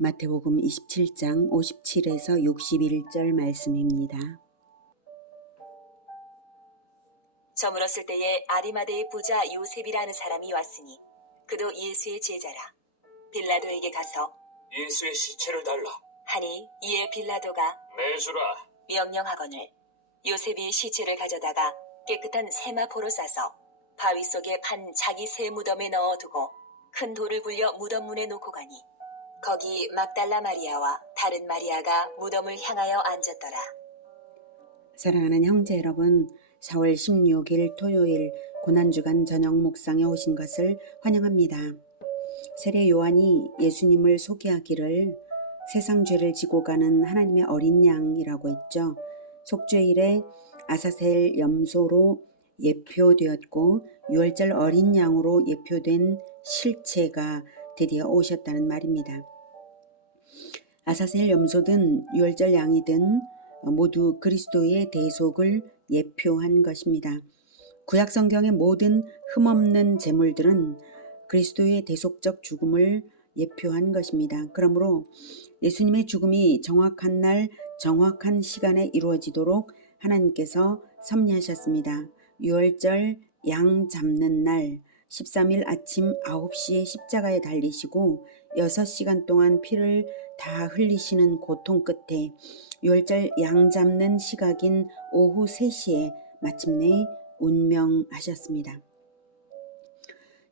마태복음 27장 57에서 61절 말씀입니다. 저물었을 때에 아리마대의 부자 요셉이라는 사람이 왔으니 그도 예수의 제자라. 빌라도에게 가서 예수의 시체를 달라. 하니 이에 빌라도가 내주라. 명령하거늘 요셉이 시체를 가져다가 깨끗한 세마포로 싸서 바위 속에 판 자기 새 무덤에 넣어두고 큰 돌을 굴려 무덤 문에 놓고 가니 거기 막달라 마리아와 다른 마리아가 무덤을 향하여 앉았더라. 사랑하는 형제 여러분, 4월 16일 토요일 고난주간 저녁 묵상에 오신 것을 환영합니다. 세례 요한이 예수님을 소개하기를 세상 죄를 지고 가는 하나님의 어린 양이라고 했죠. 속죄일에 아사셀 염소로 예표되었고 6월절 어린 양으로 예표된 실체가 드디어 오셨다는 말입니다. 아사셀 염소든 6월절 양이든 모두 그리스도의 대속을 예표한 것입니다. 구약 성경의 모든 흠없는 제물들은 그리스도의 대속적 죽음을 예표한 것입니다. 그러므로 예수님의 죽음이 정확한 날, 정확한 시간에 이루어지도록 하나님께서 섭리하셨습니다. 6월절 양 잡는 날 13일 아침 9시에 십자가에 달리시고 6시간 동안 피를 다 흘리시는 고통 끝에 6월절 양 잡는 시각인 오후 3시에 마침내 운명하셨습니다.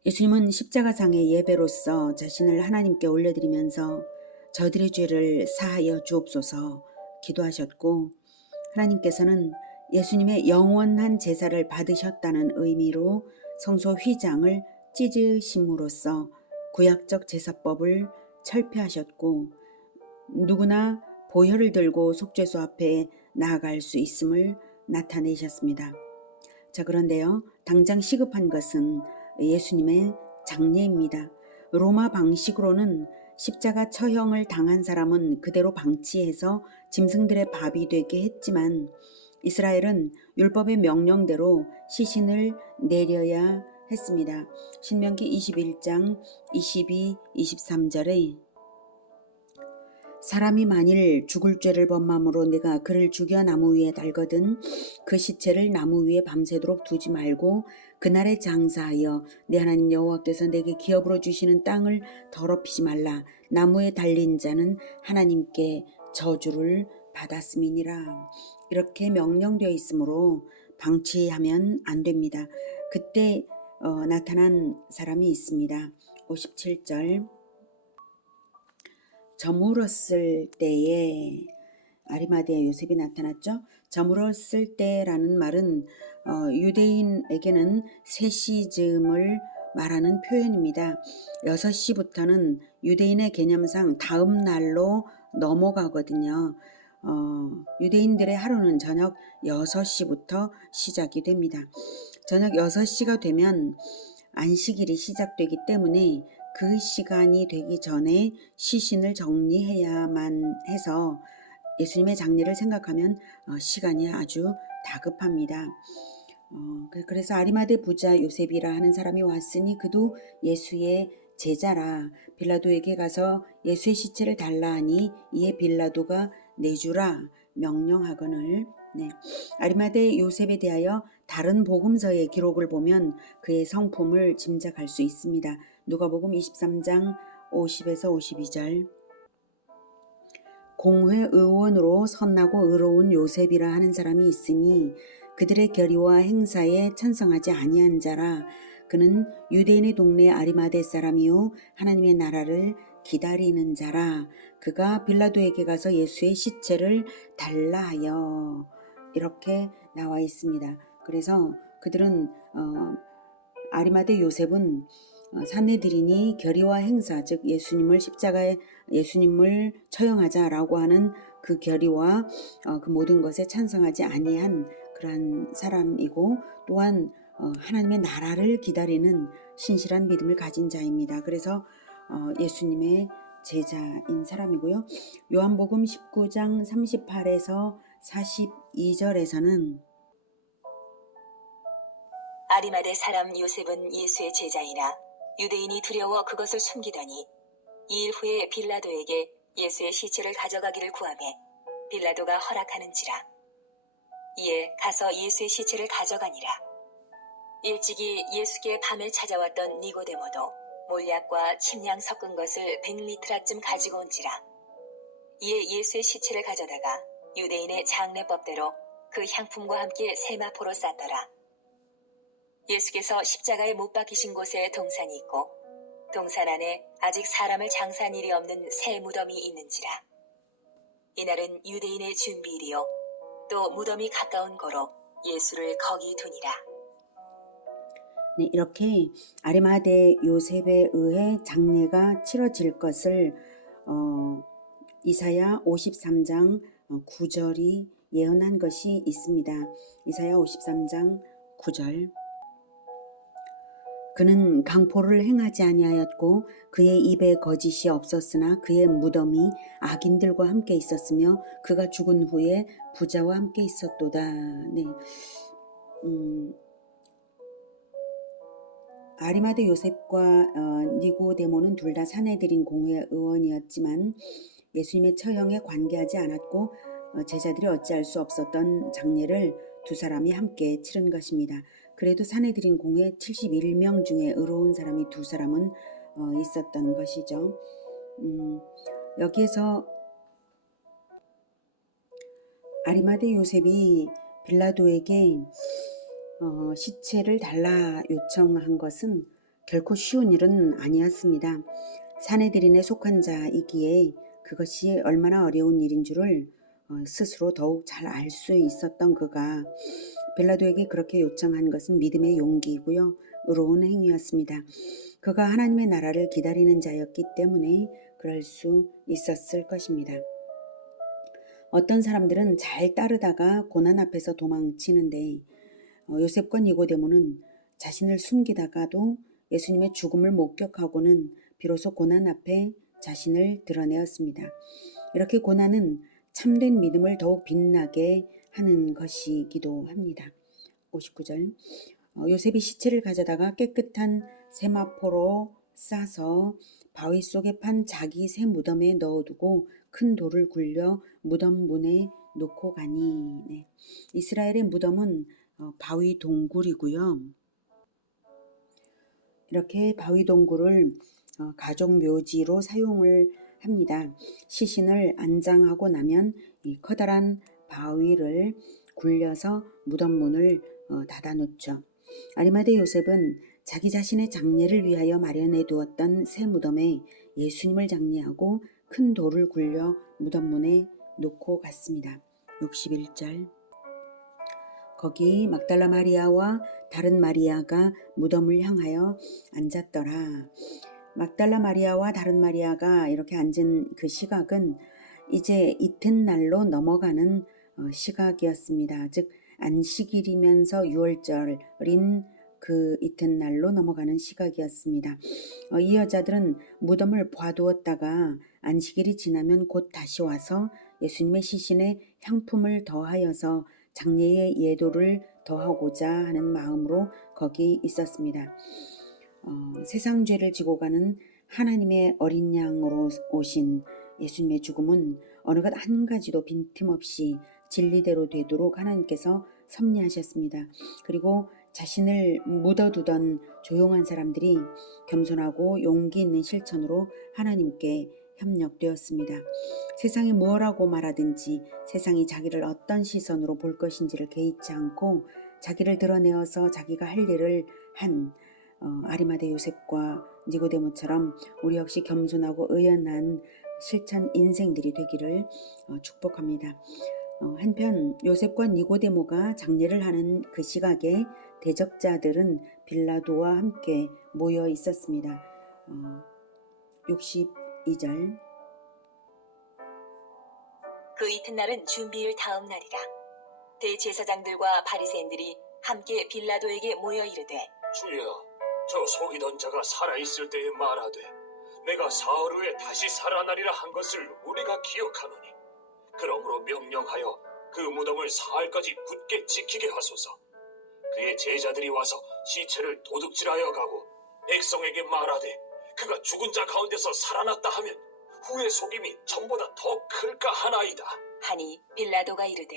예수님은 십자가상의 예배로서 자신을 하나님께 올려드리면서 저들의 죄를 사하여 주옵소서 기도하셨고, 하나님께서는 예수님의 영원한 제사를 받으셨다는 의미로 성소 휘장을 찢으심으로써 구약적 제사법을 철폐하셨고, 누구나 보혈을 들고 속죄소 앞에 나아갈 수 있음을 나타내셨습니다. 자, 그런데요, 당장 시급한 것은 예수님의 장례입니다. 로마 방식으로는 십자가 처형을 당한 사람은 그대로 방치해서 짐승들의 밥이 되게 했지만 이스라엘은 율법의 명령대로 시신을 내려야 했습니다. 신명기 21장 22, 23절에 사람이 만일 죽을 죄를 범함으로 내가 그를 죽여 나무 위에 달거든 그 시체를 나무 위에 밤새도록 두지 말고 그날에 장사하여 내 하나님 여호와께서 내게 기업으로 주시는 땅을 더럽히지 말라. 나무에 달린 자는 하나님께 저주를 받았음이니라. 이렇게 명령되어 있으므로 방치하면 안 됩니다. 그때 나타난 사람이 있습니다. 57절 저물었을 때에 아리마대아 요셉이 나타났죠. 저물었을 때라는 말은 유대인에게는 3시쯤을 말하는 표현입니다. 6시부터는 유대인의 개념상 다음 날로 넘어가거든요. 유대인들의 하루는 저녁 6시부터 시작이 됩니다. 저녁 6시가 되면 안식일이 시작되기 때문에 그 시간이 되기 전에 시신을 정리해야만 해서 예수님의 장례를 생각하면 시간이 아주 다급합니다. 그래서 아리마대 부자 요셉이라 하는 사람이 왔으니 그도 예수의 제자라. 빌라도에게 가서 예수의 시체를 달라 하니 이에 빌라도가 내주라 명령하거늘. 아리마대 요셉에 대하여 다른 복음서의 기록을 보면 그의 성품을 짐작할 수 있습니다. 누가복음 23장 50에서 52절 공회 의원으로 선하고 의로운 요셉이라 하는 사람이 있으니 그들의 결의와 행사에 찬성하지 아니한 자라. 그는 유대인의 동네 아리마대 사람이요 하나님의 나라를 기다리는 자라. 그가 빌라도에게 가서 예수의 시체를 달라 하여 이렇게 나와 있습니다. 그래서 그들은 아리마대 요셉은 산헤드린이 결의와 행사, 즉 예수님을 십자가에 예수님을 처형하자라고 하는 그 결의와 그 모든 것에 찬성하지 아니한 그러한 사람이고 또한 하나님의 나라를 기다리는 신실한 믿음을 가진 자입니다. 그래서 예수님의 제자인 사람이고요. 요한복음 19장 38에서 42절에서는 아리마대 사람 요셉은 예수의 제자이라 유대인이 두려워 그것을 숨기더니 2일 후에 빌라도에게 예수의 시체를 가져가기를 구하매 빌라도가 허락하는지라. 이에 가서 예수의 시체를 가져가니라. 일찍이 예수께 밤에 찾아왔던 니고데모도 몰약과 침량 섞은 것을 100리트라쯤 가지고 온지라. 이에 예수의 시체를 가져다가 유대인의 장례법대로 그 향품과 함께 세마포로 쌌더라. 예수께서 십자가에 못 박히신 곳에 동산이 있고 동산 안에 아직 사람을 장사한 일이 없는 새 무덤이 있는지라. 이날은 유대인의 준비일이요 또 무덤이 가까운 고로 예수를 거기 두니라. 네, 이렇게 아리마대 요셉에 의해 장례가 치러질 것을 이사야 53장 9절이 예언한 것이 있습니다. 이사야 53장 9절. 그는 강포를 행하지 아니하였고 그의 입에 거짓이 없었으나 그의 무덤이 악인들과 함께 있었으며 그가 죽은 후에 부자와 함께 있었도다. 네. 아리마대 요셉과 니고데모는 둘 다 사내들인 공회 의원이었지만 예수님의 처형에 관계하지 않았고 제자들이 어찌할 수 없었던 장례를 두 사람이 함께 치른 것입니다. 그래도 사내들인 공회 71명 중에 의로운 사람이 두 사람은 있었던 것이죠. 여기에서 아리마대 요셉이 빌라도에게 시체를 달라 요청한 것은 결코 쉬운 일은 아니었습니다. 사내들인에 속한 자이기에 그것이 얼마나 어려운 일인 줄을 스스로 더욱 잘 알 수 있었던 그가 빌라도에게 그렇게 요청한 것은 믿음의 용기이고요. 의로운 행위였습니다. 그가 하나님의 나라를 기다리는 자였기 때문에 그럴 수 있었을 것입니다. 어떤 사람들은 잘 따르다가 고난 앞에서 도망치는데 요셉과 니고데모는 자신을 숨기다가도 예수님의 죽음을 목격하고는 비로소 고난 앞에 자신을 드러내었습니다. 이렇게 고난은 참된 믿음을 더욱 빛나게 하는 것이기도 합니다. 59절. 요셉이 시체를 가져다가 깨끗한 세마포로 싸서 바위 속에 판 자기 새 무덤에 넣어두고 큰 돌을 굴려 무덤 문에 놓고 가니. 네. 이스라엘의 무덤은 바위 동굴이고요. 이렇게 바위 동굴을 가족 묘지로 사용을 합니다. 시신을 안장하고 나면 이 커다란 바위를 굴려서 무덤 문을 닫아 놓죠. 아리마대 요셉은 자기 자신의 장례를 위하여 마련해 두었던 새 무덤에 예수님을 장례하고 큰 돌을 굴려 무덤 문에 놓고 갔습니다. 61절. 거기 막달라 마리아와 다른 마리아가 무덤을 향하여 앉았더라. 막달라 마리아와 다른 마리아가 이렇게 앉은 그 시각은 이제 이튿날로 넘어가는 시각이었습니다. 즉 안식일이면서 6월절인 그 이튿날로 넘어가는 시각이었습니다. 이 여자들은 무덤을 봐두었다가 안식일이 지나면 곧 다시 와서 예수님의 시신에 향품을 더하여서 장례의 예도를 더하고자 하는 마음으로 거기 있었습니다. 세상 죄를 지고 가는 하나님의 어린 양으로 오신 예수님의 죽음은 어느 것 한 가지도 빈틈없이 진리대로 되도록 하나님께서 섭리하셨습니다. 그리고 자신을 묻어두던 조용한 사람들이 겸손하고 용기 있는 실천으로 하나님께 협력되었습니다. 세상이 무엇라고 말하든지 세상이 자기를 어떤 시선으로 볼 것인지를 개의치 않고 자기를 드러내어서 자기가 할 일을 한 아리마대 요셉과 니고데모처럼 우리 역시 겸손하고 의연한 실천 인생들이 되기를 축복합니다. 한편 요셉과 니고데모가 장례를 하는 그 시각에 대적자들은 빌라도와 함께 모여 있었습니다. 62절. 그 이튿날은 준비일 다음 날이라. 대제사장들과 바리새인들이 함께 빌라도에게 모여 이르되 주여, 저 속이던 자가 살아있을 때에 말하되 내가 사흘 후에 다시 살아나리라 한 것을 우리가 기억하노니 그러므로 명령하여 그 무덤을 사흘까지 굳게 지키게 하소서. 그의 제자들이 와서 시체를 도둑질하여 가고 백성에게 말하되 그가 죽은 자 가운데서 살아났다 하면 후의 속임이 전보다 더 클까 하나이다. 하니 빌라도가 이르되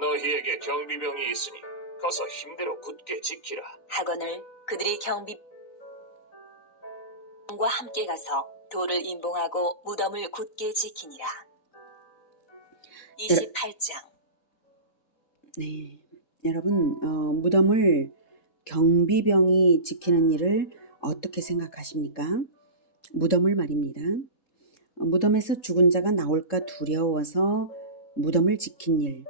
너희에게 경비병이 있으니 가서 힘대로 굳게 지키라. 하거늘 그들이 경비병과 함께 가서 돌을 임봉하고 무덤을 굳게 지키니라. 28장. 네, 여러분, 무덤을 경비병이 지키는 일을 어떻게 생각하십니까? 무덤을 말입니다. 무덤에서 죽은 자가 나올까 두려워서 무덤을 지킨 일,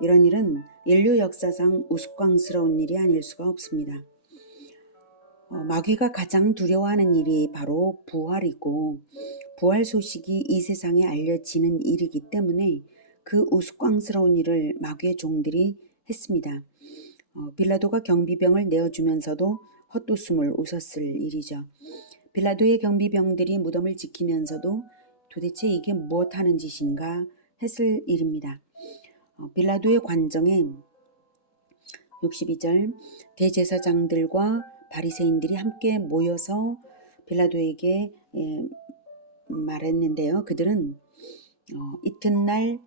이런 일은 인류 역사상 우스꽝스러운 일이 아닐 수가 없습니다. 마귀가 가장 두려워하는 일이 바로 부활이고, 부활 소식이 이 세상에 알려지는 일이기 때문에 그 우스꽝스러운 일을 마귀의 종들이 했습니다. 빌라도가 경비병을 내어주면서도 헛웃음을 웃었을 일이죠. 빌라도의 경비병들이 무덤을 지키면서도 도대체 이게 무엇하는 짓인가 했을 일입니다. 빌라도의 관정에 62절 대제사장들과 바리새인들이 함께 모여서 빌라도에게 말했는데요. 그들은 이튿날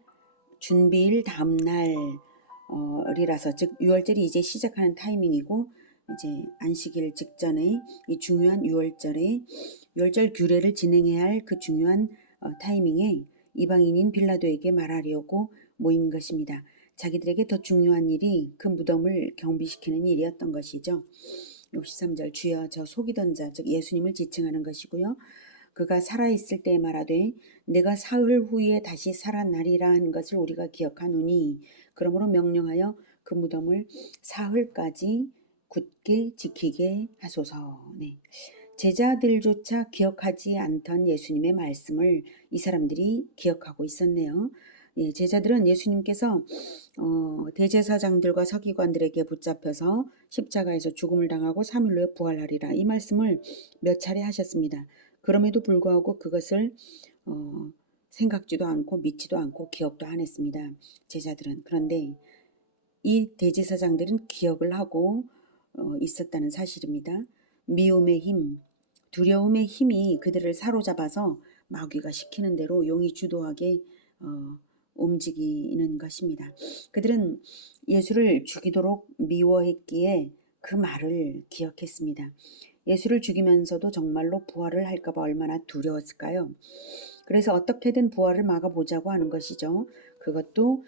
준비일 다음 날이라서 즉 유월절이 이제 시작하는 타이밍이고 이제 안식일 직전에 이 중요한 유월절 규례를 진행해야 할 그 중요한 타이밍에 이방인인 빌라도에게 말하려고 모인 것입니다. 자기들에게 더 중요한 일이 그 무덤을 경비시키는 일이었던 것이죠. 63절 주여 저 속이던 자 즉 예수님을 지칭하는 것이고요. 그가 살아있을 때에 말하되 내가 사흘 후에 다시 살아나리라 하는 것을 우리가 기억하노니 그러므로 명령하여 그 무덤을 사흘까지 굳게 지키게 하소서. 네. 제자들조차 기억하지 않던 예수님의 말씀을 이 사람들이 기억하고 있었네요. 예, 제자들은 예수님께서 대제사장들과 서기관들에게 붙잡혀서 십자가에서 죽음을 당하고 3일 후에 부활하리라 이 말씀을 몇 차례 하셨습니다. 그럼에도 불구하고 그것을 생각지도 않고 믿지도 않고 기억도 안 했습니다. 제자들은. 그런데 이 대제사장들은 기억을 하고 있었다는 사실입니다. 미움의 힘, 두려움의 힘이 그들을 사로잡아서 마귀가 시키는 대로 용이 주도하게 움직이는 것입니다. 그들은 예수를 죽이도록 미워했기에 그 말을 기억했습니다. 예수를 죽이면서도 정말로 부활을 할까봐 얼마나 두려웠을까요? 그래서 어떻게든 부활을 막아보자고 하는 것이죠. 그것도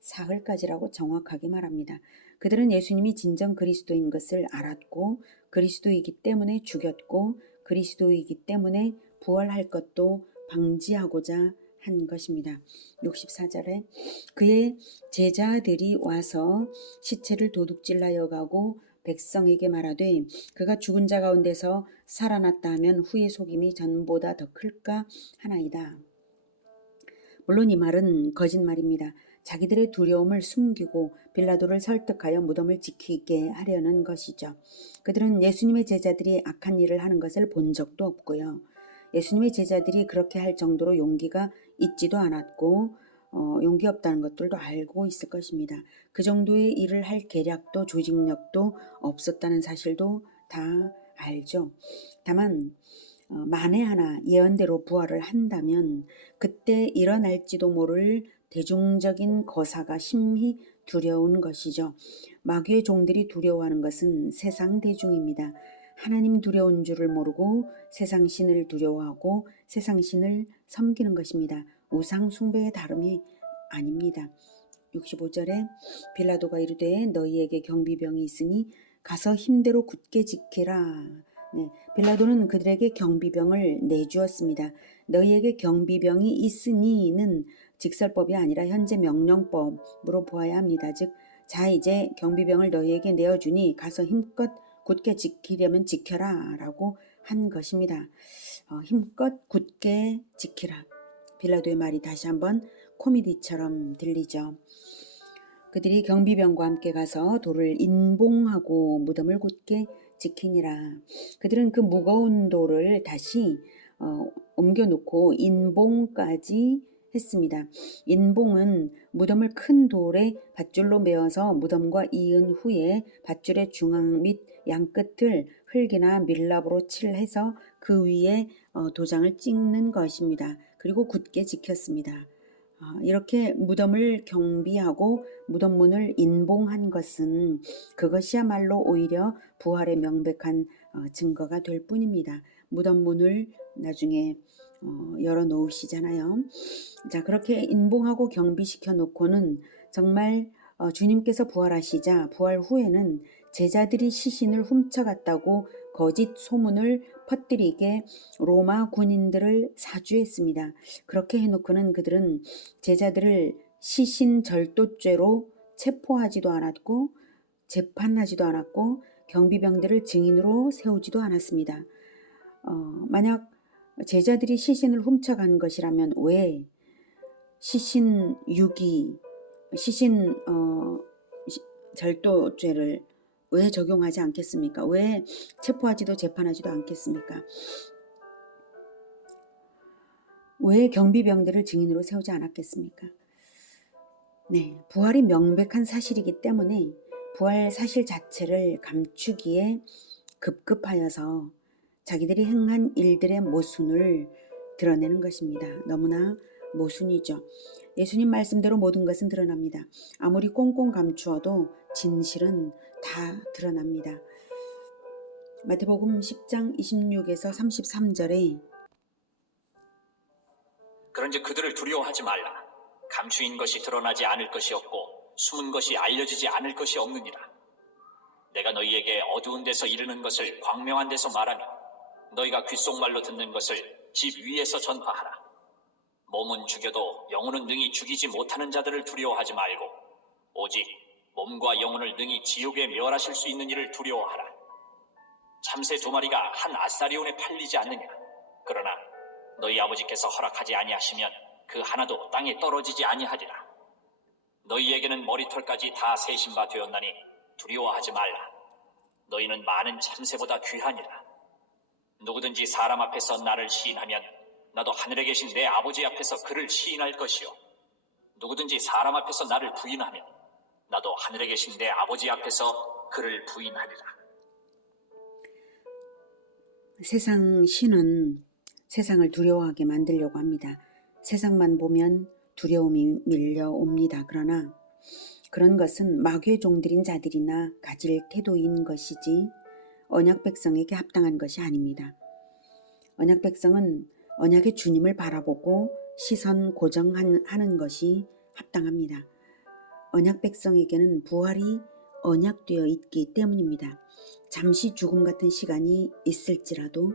사흘까지라고 정확하게 말합니다. 그들은 예수님이 진정 그리스도인 것을 알았고 그리스도이기 때문에 죽였고 그리스도이기 때문에 부활할 것도 방지하고자 한 것입니다. 64절에 그의 제자들이 와서 시체를 도둑질하여 가고 백성에게 말하되 그가 죽은 자 가운데서 살아났다 하면 후의 속임이 전보다 더 클까 하나이다. 물론 이 말은 거짓말입니다. 자기들의 두려움을 숨기고 빌라도를 설득하여 무덤을 지키게 하려는 것이죠. 그들은 예수님의 제자들이 악한 일을 하는 것을 본 적도 없고요. 예수님의 제자들이 그렇게 할 정도로 용기가 있지도 않았고 용기 없다는 것들도 알고 있을 것입니다. 그 정도의 일을 할 계략도 조직력도 없었다는 사실도 다 알죠. 다만 만에 하나 예언대로 부활을 한다면 그때 일어날지도 모를 대중적인 거사가 심히 두려운 것이죠. 마귀의 종들이 두려워하는 것은 세상 대중입니다. 하나님 두려운 줄을 모르고 세상 신을 두려워하고 세상 신을 섬기는 것입니다. 우상 숭배의 다름이 아닙니다. 65절에 빌라도가 이르되 너희에게 경비병이 있으니 가서 힘대로 굳게 지키라. 네, 빌라도는 그들에게 경비병을 내주었습니다. 너희에게 경비병이 있으니는 직설법이 아니라 현재 명령법으로 보아야 합니다. 즉, 자 이제 경비병을 너희에게 내어주니 가서 힘껏 굳게 지키려면 지켜라 라고 한 것입니다. 힘껏 굳게 지키라. 빌라도의 말이 다시 한번 코미디처럼 들리죠. 그들이 경비병과 함께 가서 돌을 인봉하고 무덤을 굳게 지키니라. 그들은 그 무거운 돌을 다시 옮겨놓고 인봉까지 했습니다. 인봉은 무덤을 큰 돌에 밧줄로 메어서 무덤과 이은 후에 밧줄의 중앙 및 양 끝을 흙이나 밀랍으로 칠해서 그 위에 도장을 찍는 것입니다. 그리고 굳게 지켰습니다. 이렇게 무덤을 경비하고 무덤문을 인봉한 것은 그것이야말로 오히려 부활의 명백한 증거가 될 뿐입니다. 무덤문을 나중에 열어 놓으시잖아요. 자, 그렇게 인봉하고 경비시켜 놓고는 정말 주님께서 부활하시자 부활 후에는 제자들이 시신을 훔쳐갔다고 거짓 소문을 퍼뜨리게 로마 군인들을 사주했습니다. 그렇게 해놓고는 그들은 제자들을 시신 절도죄로 체포하지도 않았고 재판하지도 않았고 경비병들을 증인으로 세우지도 않았습니다. 만약 제자들이 시신을 훔쳐간 것이라면 왜 시신 유기, 시신 절도죄를 왜 적용하지 않겠습니까? 왜 체포하지도 재판하지도 않겠습니까? 왜 경비병들을 증인으로 세우지 않았겠습니까? 네, 부활이 명백한 사실이기 때문에 부활 사실 자체를 감추기에 급급하여서 자기들이 행한 일들의 모순을 드러내는 것입니다. 너무나 모순이죠. 예수님 말씀대로 모든 것은 드러납니다. 아무리 꽁꽁 감추어도 진실은 다 드러납니다. 마태복음 10장 26에서 33절에 그런즉 그들을 두려워하지 말라. 감추인 것이 드러나지 않을 것이 없고 숨은 것이 알려지지 않을 것이 없느니라. 내가 너희에게 어두운 데서 이르는 것을 광명한 데서 말하며 너희가 귓속말로 듣는 것을 집 위에서 전파하라. 몸은 죽여도 영혼은 능히 죽이지 못하는 자들을 두려워하지 말고 오직 몸과 영혼을 능히 지옥에 멸하실 수 있는 이를 두려워하라. 참새 2마리가 한 아사리온에 팔리지 않느냐. 그러나 너희 아버지께서 허락하지 아니하시면 그 하나도 땅에 떨어지지 아니하리라. 너희에게는 머리털까지 다 세신 바 되었나니 두려워하지 말라. 너희는 많은 참새보다 귀하니라. 누구든지 사람 앞에서 나를 시인하면 나도 하늘에 계신 내 아버지 앞에서 그를 시인할 것이요. 누구든지 사람 앞에서 나를 부인하면 나도 하늘에 계신 내 아버지 앞에서 그를 부인하리라. 세상 신은 세상을 두려워하게 만들려고 합니다. 세상만 보면 두려움이 밀려옵니다. 그러나 그런 것은 마귀의 종들인 자들이나 가질 태도인 것이지 언약 백성에게 합당한 것이 아닙니다. 언약 백성은 언약의 주님을 바라보고 시선 고정하는 것이 합당합니다. 언약 백성에게는 부활이 언약되어 있기 때문입니다. 잠시 죽음 같은 시간이 있을지라도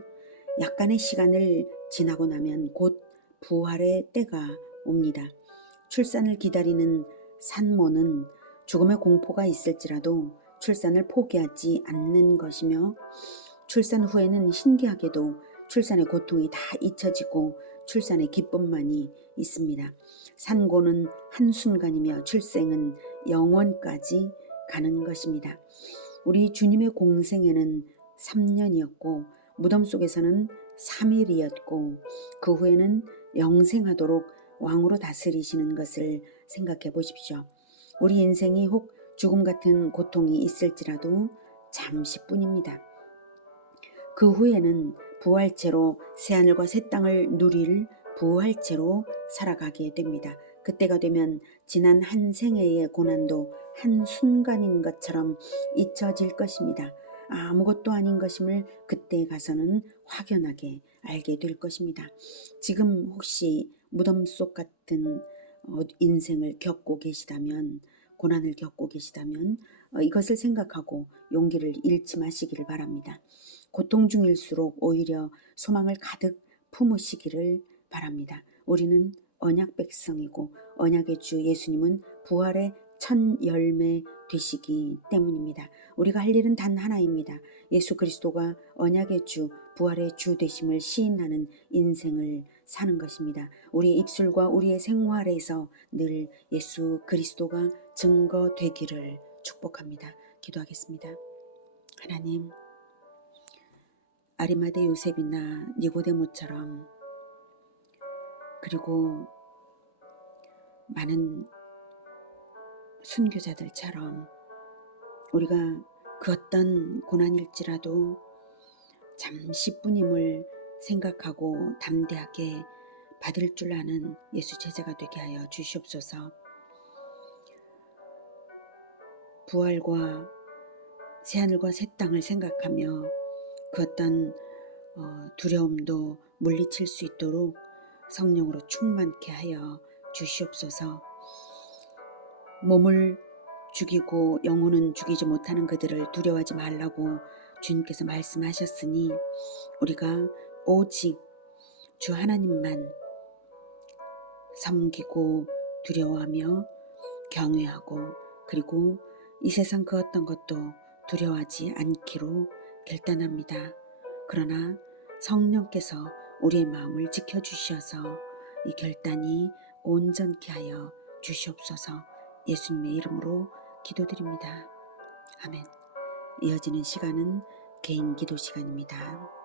약간의 시간을 지나고 나면 곧 부활의 때가 옵니다. 출산을 기다리는 산모는 죽음의 공포가 있을지라도 출산을 포기하지 않는 것이며 출산 후에는 신기하게도 출산의 고통이 다 잊혀지고 출산의 기쁨만이 있습니다. 산고는 한순간이며 출생은 영원까지 가는 것입니다. 우리 주님의 공생애는 3년이었고 무덤 속에서는 3일이었고 그 후에는 영생하도록 왕으로 다스리시는 것을 생각해 보십시오. 우리 인생이 혹 죽음 같은 고통이 있을지라도 잠시뿐입니다. 그 후에는 부활체로 새하늘과 새 땅을 누릴 부활체로 살아가게 됩니다. 그때가 되면 지난 한 생애의 고난도 한순간인 것처럼 잊혀질 것입니다. 아무것도 아닌 것임을 그때 가서는 확연하게 알게 될 것입니다. 지금 혹시 무덤 속 같은 인생을 겪고 계시다면, 고난을 겪고 계시다면 이것을 생각하고 용기를 잃지 마시기를 바랍니다. 고통 중일수록 오히려 소망을 가득 품으시기를 바랍니다. 우리는 언약 백성이고 언약의 주 예수님은 부활의 첫 열매 되시기 때문입니다. 우리가 할 일은 단 하나입니다. 예수 그리스도가 언약의 주, 부활의 주 되심을 시인하는 인생을 사는 것입니다. 우리의 입술과 우리의 생활에서 늘 예수 그리스도가 증거되기를 축복합니다. 기도하겠습니다. 하나님, 아리마대 요셉이나 니고데모처럼 그리고 많은 순교자들처럼 우리가 그 어떤 고난일지라도 잠시뿐임을 생각하고 담대하게 받을 줄 아는 예수 제자가 되게 하여 주시옵소서. 부활과 새하늘과 새 땅을 생각하며 그 어떤 두려움도 물리칠 수 있도록 성령으로 충만케 하여 주시옵소서. 몸을 죽이고 영혼은 죽이지 못하는 그들을 두려워하지 말라고 주님께서 말씀하셨으니 우리가 오직 주 하나님만 섬기고 두려워하며 경외하고 그리고 이 세상 그 어떤 것도 두려워하지 않기로 결단합니다. 그러나 성령께서 우리의 마음을 지켜주셔서 이 결단이 온전케 하여 주시옵소서. 예수님의 이름으로 기도드립니다. 아멘. 이어지는 시간은 개인 기도 시간입니다.